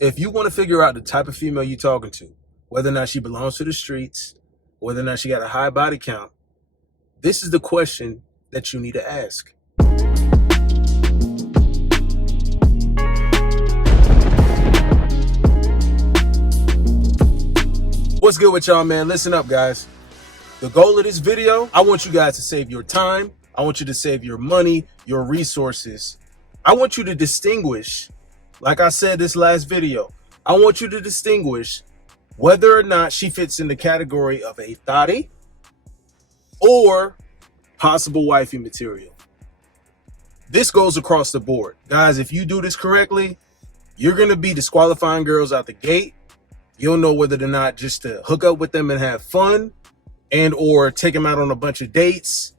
If you want to figure out the type of female you're talking to, whether or not she belongs to the streets, whether or not she got a high body count, this is the question that you need to ask. What's good with y'all, man? Listen up, guys. The goal of this video, I want you guys to save your time. I want you to save your money, your resources. I want you to distinguish, like I said this last video, I want you to distinguish whether or not she fits in the category of a thotty or possible wifey material. This goes across the board. Guys, if you do this correctly, you're going to be disqualifying girls out the gate. You'll know whether or not just to hook up with them and have fun and or take them out on a bunch of dates.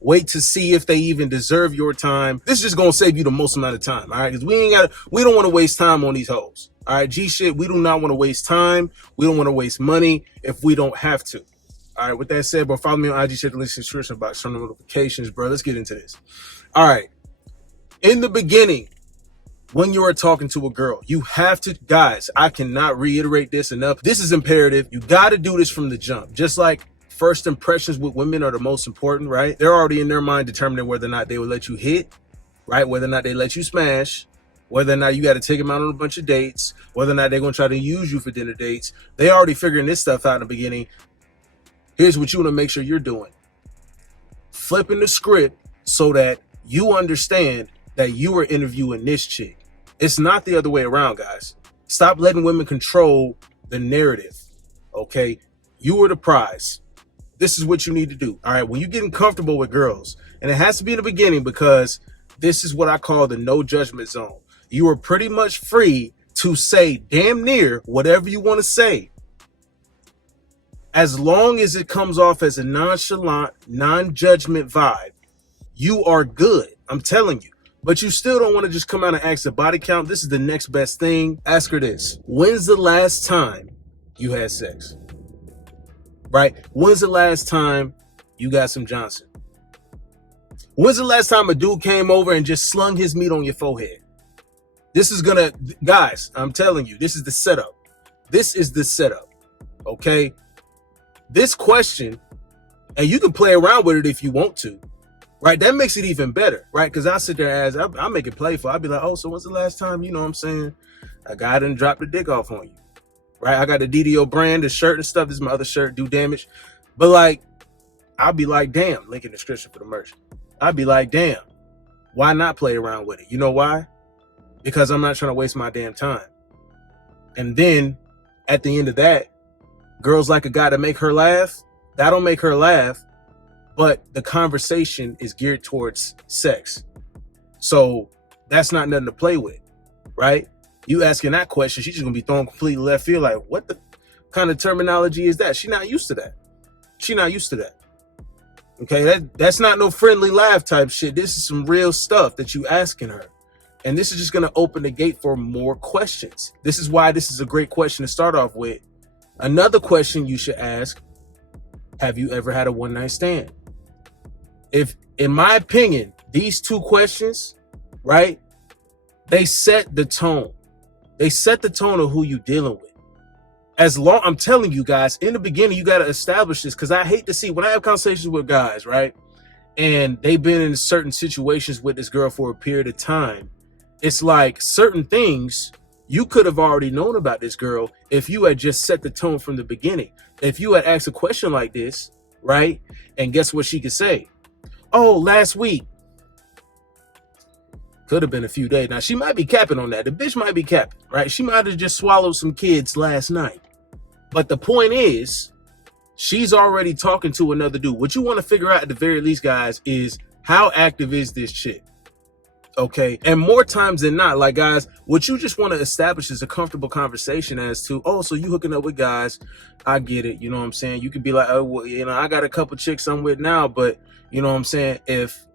Wait to see if they even deserve your time. This is just going to save you the most amount of time, all right? Because we don't want to waste time on these hoes. All right, G shit, we do not want to waste time. We don't want to waste money if we don't have to. All right, with that said, bro, follow me on IG, check the link in the description box, turn on notifications, bro. Let's get into this. All right. In the beginning, when you are talking to a girl, you have to, guys, I cannot reiterate this enough. This is imperative. You got to do this from the jump. Just like first impressions with women are the most important, right? They're already in their mind determining whether or not they will let you hit, right? Whether or not they let you smash, whether or not you got to take them out on a bunch of dates, whether or not they're going to try to use you for dinner dates. They already figuring this stuff out in the beginning. Here's what you want to make sure you're doing. Flipping the script so that you understand that you are interviewing this chick. It's not the other way around, guys. Stop letting women control the narrative, okay? You are the prize. This is what you need to do, all right? When you're getting comfortable with girls, and it has to be in the beginning because this is what I call the no judgment zone. You are pretty much free to say damn near whatever you want to say, as long as it comes off as a nonchalant, non-judgment vibe. You are good, I'm telling you. But you still don't want to just come out and ask the body count. This is the next best thing. Ask her this. When's the last time you had sex? Right? When's the last time you got some Johnson? When's the last time a dude came over and just slung his meat on your forehead? This is gonna, guys, I'm telling you, this is the setup. This is the setup, okay? This question, and you can play around with it if you want to, right? That makes it even better, right? Because I sit there as, I make it playful. I'll be like, oh, so when's the last time, you know what I'm saying, a guy done dropped the dick off on you, right? I got the DDO brand, the shirt and stuff. This is my other shirt, Do Damage. But like, I'll be like, damn, link in the description for the merch. I'd be like, damn, why not play around with it? You know why? Because I'm not trying to waste my damn time. And then at the end of that, girls like a guy to make her laugh. That'll make her laugh, but the conversation is geared towards sex. So that's not nothing to play with, right? You asking that question, she's just gonna be throwing completely left field. Like, what the kind of terminology is that? She's not used to that. She's not used to that. Okay, that's not no friendly laugh type shit. This is some real stuff that you asking her. And this is just going to open the gate for more questions. This is why this is a great question to start off with. Another question you should ask, have you ever had a one-night stand? If, in my opinion, these two questions, right, they set the tone. They set the tone of who you dealing with. I'm telling you guys, in the beginning, you got to establish this, because I hate to see, when I have conversations with guys, right, and they've been in certain situations with this girl for a period of time, it's like certain things you could have already known about this girl if you had just set the tone from the beginning. If you had asked a question like this, right, and guess what she could say? Oh, last week. Could have been a few days. Now, she might be capping on that. The bitch might be capping, right? She might have just swallowed some kids last night. But the point is, she's already talking to another dude. What you want to figure out at the very least, guys, is how active is this chick? Okay, and more times than not, like, guys, what you just want to establish is a comfortable conversation as to, oh, so you hooking up with guys. I get it. You know what I'm saying? You could be like, oh, well, you know, I got a couple chicks I'm with now, but you know what I'm saying? If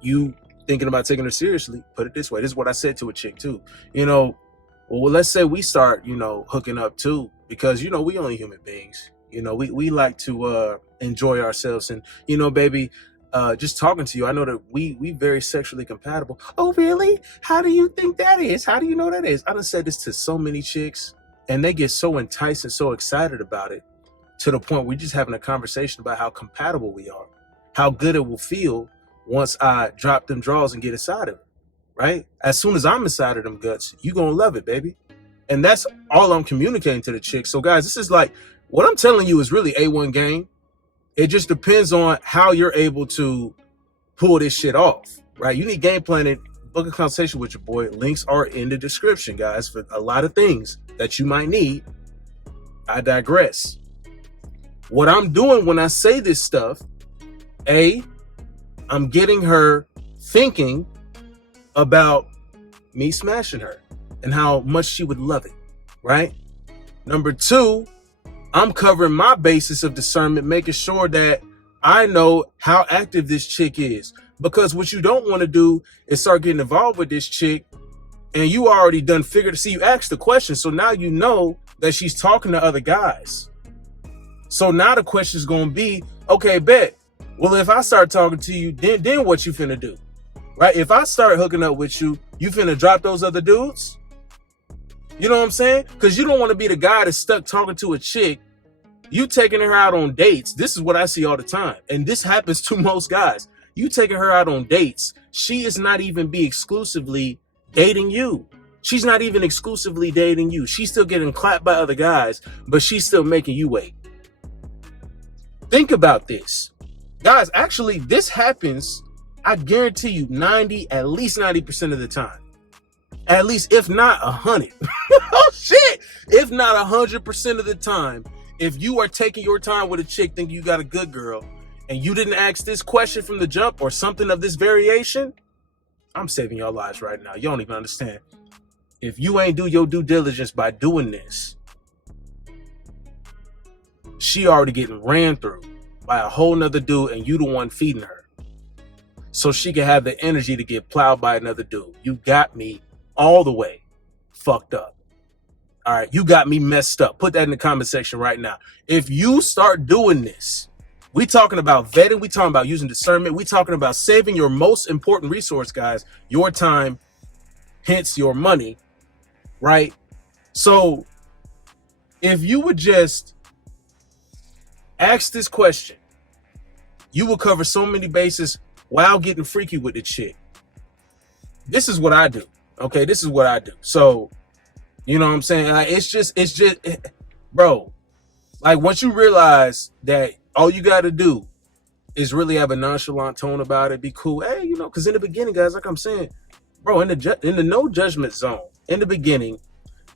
you thinking about taking her seriously, put it this way. This is what I said to a chick too. You know, well, let's say we start, you know, hooking up too, because, you know, we only human beings. You know, we like to enjoy ourselves. And, you know, baby, just talking to you, I know that we very sexually compatible. Oh, really? How do you think that is? How do you know that is? I done said this to so many chicks, and they get so enticed and so excited about it, to the point we're just having a conversation about how compatible we are, how good it will feel once I drop them draws and get inside of it, right? As soon as I'm inside of them guts, you gonna love it, baby. And that's all I'm communicating to the chicks. So guys, this is like, what I'm telling you is really A1 game. It just depends on how you're able to pull this shit off, right? You need game planning. Book a consultation with your boy. Links are in the description, guys, for a lot of things that you might need. I digress. What I'm doing when I say this stuff, I'm getting her thinking about me smashing her and how much she would love it, right? Number two, I'm covering my basis of discernment, making sure that I know how active this chick is. Because what you don't want to do is start getting involved with this chick and you already done figured, see, you asked the question. So now you know that she's talking to other guys. So now the question is going to be, okay, bet. Well, if I start talking to you, then what you finna do, right? If I start hooking up with you, you finna drop those other dudes? You know what I'm saying? Because you don't want to be the guy that's stuck talking to a chick. You taking her out on dates. This is what I see all the time. And this happens to most guys. You taking her out on dates. She is not even be exclusively dating you. She's not even exclusively dating you. She's still getting clapped by other guys, but she's still making you wait. Think about this. Guys, actually, this happens, I guarantee you, at least 90% of the time. At least, if not 100. Oh, shit. If not 100% of the time, if you are taking your time with a chick thinking you got a good girl, and you didn't ask this question from the jump or something of this variation, I'm saving your lives right now. You don't even understand. If you ain't do your due diligence by doing this, she already getting ran through by a whole nother dude, and you the one feeding her. So she can have the energy to get plowed by another dude. You got me all the way fucked up. All right, you got me messed up. Put that in the comment section right now. If you start doing this, we talking about vetting, we talking about using discernment, we talking about saving your most important resource, guys, your time, hence your money, right? So if you would just ask this question, you will cover so many bases while getting freaky with the chick. This is what I do. Okay, this is what I do. So, you know what I'm saying? It's just, bro, like once you realize that all you got to do is really have a nonchalant tone about it, be cool. Hey, you know, because in the beginning, guys, like I'm saying, bro, in the no judgment zone, in the beginning,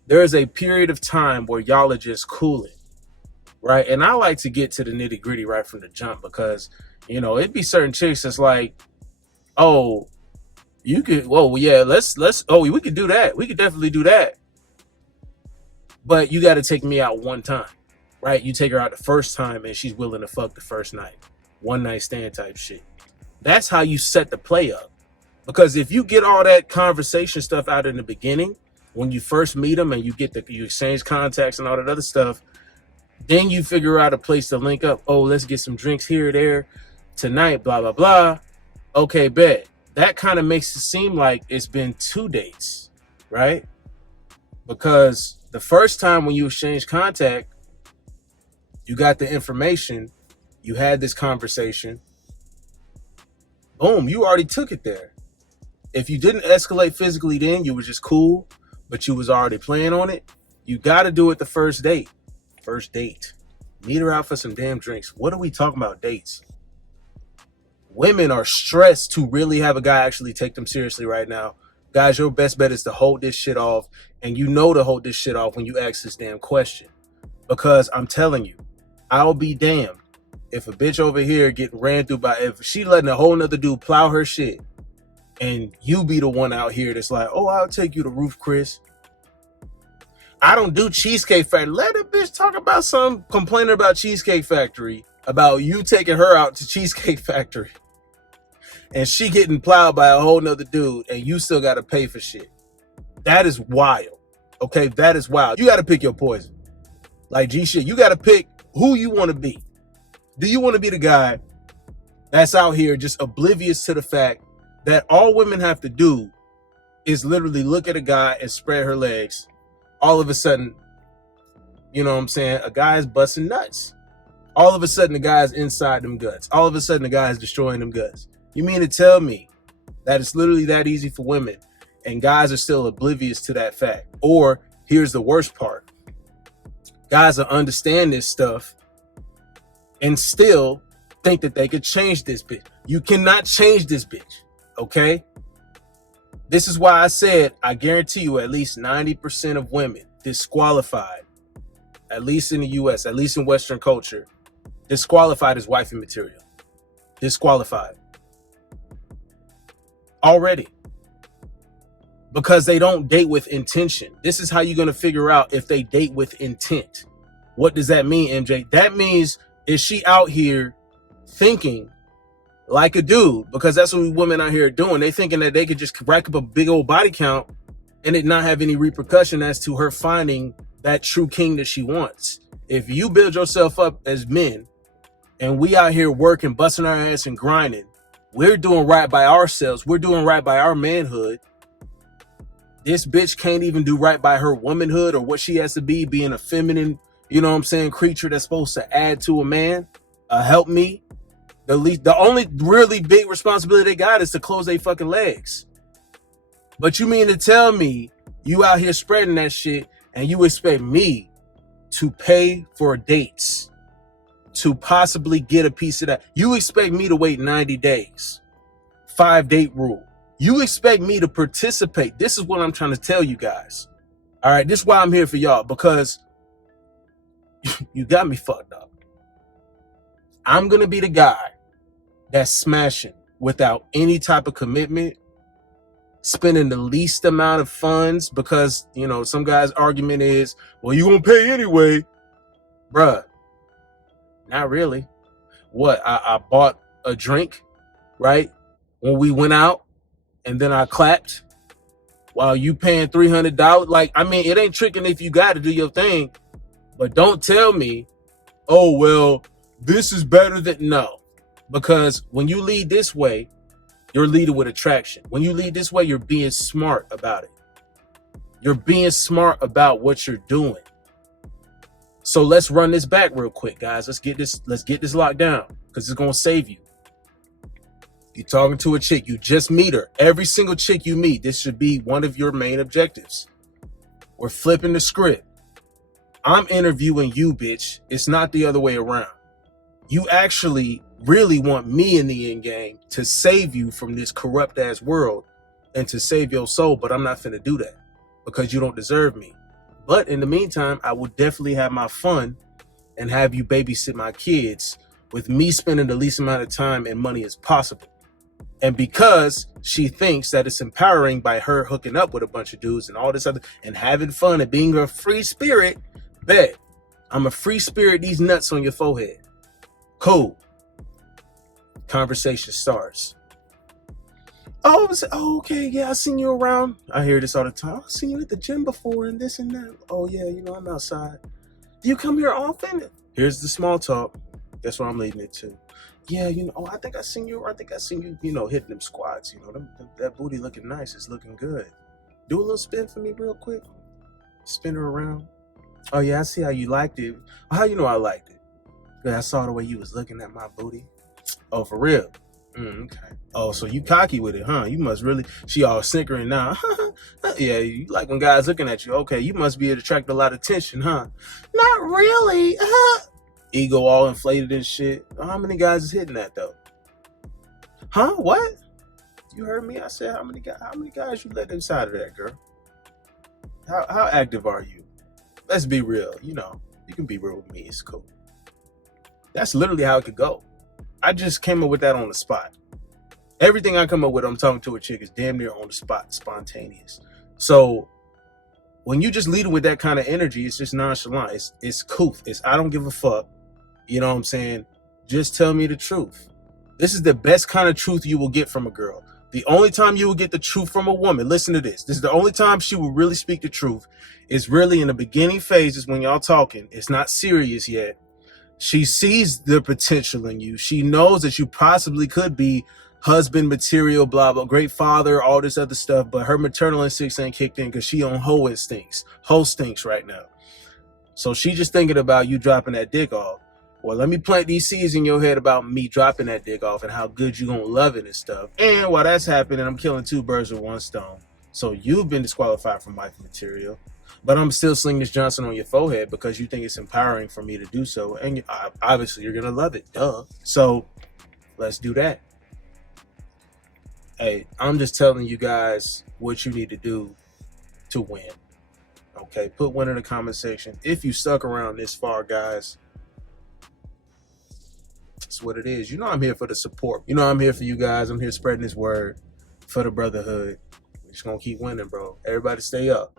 there is a period of time where y'all are just cooling, right? And I like to get to the nitty gritty right from the jump because, you know, it'd be certain chicks that's like, oh, you could, well, yeah, we could do that. We could definitely do that. But you got to take me out one time, right? You take her out the first time and she's willing to fuck the first night. One night stand type shit. That's how you set the play up. Because if you get all that conversation stuff out in the beginning, when you first meet them and you exchange contacts and all that other stuff, then you figure out a place to link up. Oh, let's get some drinks here or there tonight, blah, blah, blah. Okay, bet. That kind of makes it seem like it's been 2 dates, right? Because the first time when you exchange contact, you got the information, you had this conversation, boom, you already took it there. If you didn't escalate physically then, you were just cool, but you was already playing on it, you got to do it the first date. First date. Meet her out for some damn drinks. What are we talking about dates? Women are stressed to really have a guy actually take them seriously right now. Guys, your best bet is to hold this shit off, and you know to hold this shit off when you ask this damn question. Because I'm telling you, I'll be damned if a bitch over here getting ran through by, if she letting a whole nother dude plow her shit, and you be the one out here that's like, oh, I'll take you to Roof Chris. I don't do Cheesecake Factory. Let a bitch talk about some complaining about Cheesecake Factory, about you taking her out to Cheesecake Factory. And she getting plowed by a whole nother dude, and you still got to pay for shit. That is wild. Okay, that is wild. You got to pick your poison. Like G shit, you got to pick who you want to be. Do you want to be the guy that's out here just oblivious to the fact that all women have to do is literally look at a guy and spread her legs. All of a sudden, you know what I'm saying, a guy is busting nuts. All of a sudden, the guy's inside them guts. All of a sudden, the guy's destroying them guts. You mean to tell me that it's literally that easy for women and guys are still oblivious to that fact? Or here's the worst part. Guys will understand this stuff and still think that they could change this bitch. You cannot change this bitch, okay? This is why I said, I guarantee you at least 90% of women disqualified, at least in the US, at least in Western culture, disqualified as wifey material. Disqualified. Already. Because they don't date with intention. This is how you're going to figure out if they date with intent. What does that mean, MJ? That means, is she out here thinking like a dude? Because that's what we women out here are doing. They thinking that they could just rack up a big old body count and it not have any repercussion as to her finding that true king that she wants. If you build yourself up as men and we out here working, busting our ass and grinding, we're doing right by ourselves. We're doing right by our manhood. This bitch can't even do right by her womanhood or what she has to be, being a feminine, you know what I'm saying, creature that's supposed to add to a man, help me. The only really big responsibility they got is to close their fucking legs. But you mean to tell me you out here spreading that shit and you expect me to pay for dates to possibly get a piece of that? You expect me to wait 90 days, 5-date rule. You expect me to participate. This is what I'm trying to tell you guys. All right, this is why I'm here for y'all, because you got me fucked up. I'm going to be the guy that's smashing without any type of commitment, spending the least amount of funds because, you know, some guy's argument is, well, you won't pay anyway. Bruh, not really. What? I bought a drink, right? When we went out and then I clapped while you paying $300. Like, I mean, it ain't tricking if you got to do your thing, but don't tell me, oh, well, this is better than, no. Because when you lead this way, you're leading with attraction. When you lead this way, you're being smart about it. You're being smart about what you're doing. So let's run this back real quick, guys. Let's get this locked down because it's going to save you. You're talking to a chick. You just meet her. Every single chick you meet, this should be one of your main objectives. We're flipping the script. I'm interviewing you, bitch. It's not the other way around. You actually really want me in the end game to save you from this corrupt ass world and to save your soul, but I'm not finna do that because you don't deserve me. But in the meantime, I will definitely have my fun and have you babysit my kids with me spending the least amount of time and money as possible. And because she thinks that it's empowering by her hooking up with a bunch of dudes and all this other and having fun and being a free spirit, bet I'm a free spirit these nuts on your forehead. Cool. Conversation starts. Oh, okay, yeah, I seen you around. I hear this all the time. I seen you at the gym before and this and that. Oh yeah, you know, I'm outside. Do you come here often? Here's the small talk. That's what I'm leading it to. Yeah, you know, oh, I think I seen you, you know, hitting them squats. You know, that booty looking nice. It's looking good. Do a little spin for me real quick. Spin her around. Oh yeah, I see how you liked it. How you know I liked it? Because I saw the way you was looking at my booty. Oh, for real? Okay. Oh, so you cocky with it, huh? You must really, she all snickering now. Yeah, you like when guys looking at you. Okay, you must be attract a lot of attention, huh? Not really. Ego all inflated and shit. How many guys is hitting that though? Huh? What? You heard me? I said how many guys you let inside of that, girl? How active are you? Let's be real. You know, you can be real with me. It's cool. That's literally how it could go. I just came up with that on the spot. Everything I come up with, I'm talking to a chick, is damn near on the spot, spontaneous. So when you just lead with that kind of energy, it's just nonchalant. It's cool. It's I don't give a fuck. You know what I'm saying? Just tell me the truth. This is the best kind of truth you will get from a girl. The only time you will get the truth from a woman, listen to this. This is the only time she will really speak the truth. It's really in the beginning phases when y'all talking. It's not serious yet. She sees the potential in you. She knows that you possibly could be husband material, blah, blah, great father, all this other stuff, but her maternal instincts ain't kicked in because she on hoe instincts, hoe stinks right now. So she just thinking about you dropping that dick off. Well, let me plant these seeds in your head about me dropping that dick off and how good you gonna love it and stuff. And while that's happening, I'm killing two birds with one stone. So you've been disqualified from wife material, but I'm still slinging this Johnson on your forehead because you think it's empowering for me to do so. And obviously you're gonna love it, duh. So let's do that. Hey, I'm just telling you guys what you need to do to win. Okay, put win in the comment section. If you stuck around this far, guys, that's what it is. You know I'm here for the support. You know I'm here for you guys. I'm here spreading this word for the brotherhood. We're just gonna keep winning, bro. Everybody stay up.